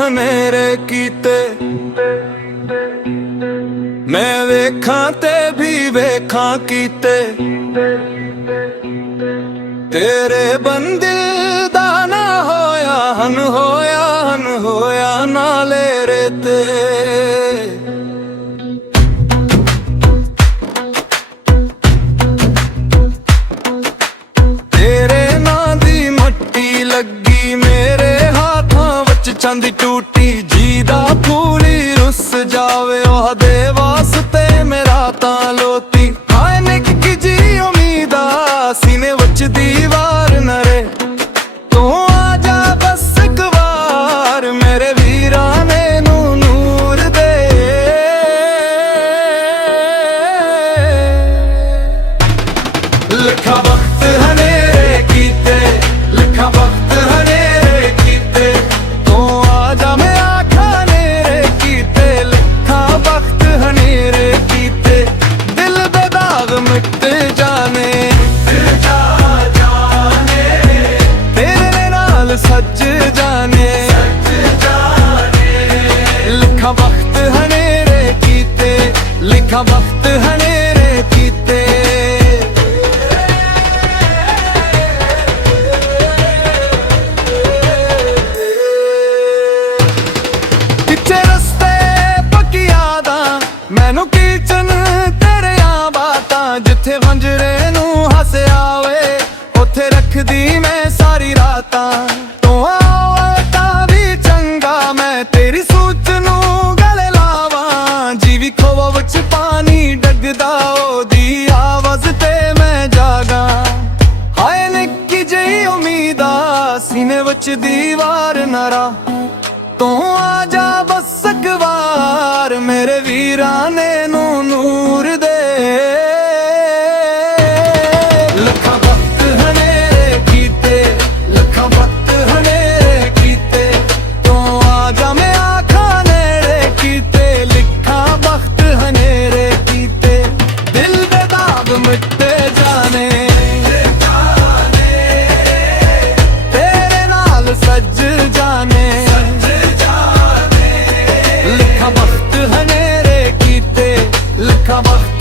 हनेरे कीते मैं वेखां ते भी वेखां कीते तेरे बंदिल दा ना होया हन होया नाले रेते तेरे नां दी मट्टी लगी मेरे हाथां विच चंद टूटी जी दा फूली रुस जावे ओहदे वास्ते मेरा तां लोती हाय निक्की जी उम्मीदा सीने विच दीवार नरे तू आजा बस इक वार मेरे वीरां ने नूर दे लिखा वक्त हनेरे कीते लिखा वक्त हनेरे कीते तू आजा मैं आखा नेरे कीते लिखा वक्त हनेरे कीते दिल दे दाग मिट जाने तेरे नाल सज जाने लिखा वक्त हनेरे कीते लिखा वक्त हनेरे कीते किचे रस्ते पक्की यादां मैनू कीचन तेरियां बातां जिथे वंजरे नू हस्या वे उथे रखदी मैं सारी रातां तू आवे तां भी चंगा मैं तेरी सूच नू गले लावां जीवी खोवा विच पानी डगदा ओदी आवाज़ ते मैं जागां हाय निक्की जेही उम्मीदा सीने विच दीवार नरा तू आजा बस इक वार मेरे वीरां ने नूर दे लिखा वक्त हनेरे कीते लिखा वक्त हनेरे कीते तू आजा मैं आखा नेड़े कीते लिखा वक्त हनेरे कीते दिल दे दाग मिटे जाने तेरे नाल सज जाने लिखा वक्त हनेरे कीते लिखा वक्त